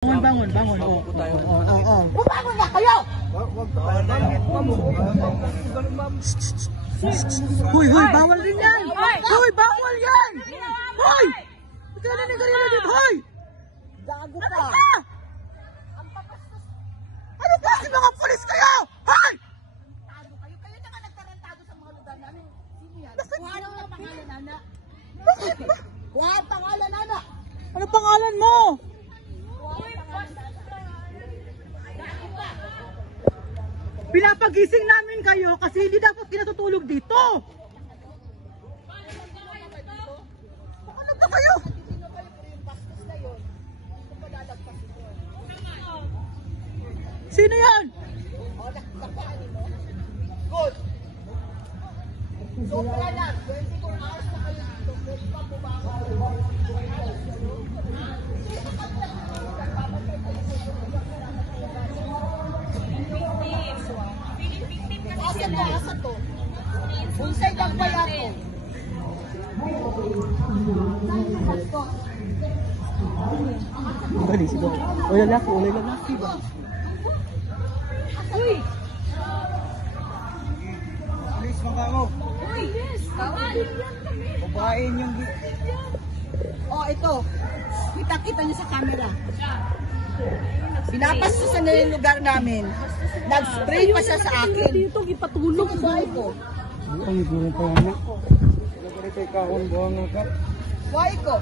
Bangon. Oo. Bumangon na kayo! Hoy, bawal din yan! Hoy, bawal yan! Hoy! Ikaw na nagalila din, hoy! Gago ka! Ano kasi mga pulis kayo? Hoy! Kayo na nga nagtarantado sa mga lugar namin. Sino yan? Kuha na ang pangalan, Nana. Kuha ang pangalan, Nana. Ano pangalan mo? Pinapagising namin kayo kasi hindi dapat kinatutulog dito. Ano ba kayo? Sino yan? Good. So, kaya lang, 24 hours na kayo dito. Pwede pa bumangon. Asa to? Bunsay kang pala to. Bali, sigo. O lalaki ba? Uy! Please, magkano? Uy! Yes! Bawal! Babain yung... Oh, ito. Kita niyo sa camera. Pinapastusan na yung lugar namin. Nag-spray pa siya sa akin. Dito, ipatulog Ang buhay ko. Ang gulong pa yan. Wala ka rin kay kahon buwang ka. Buhay ko.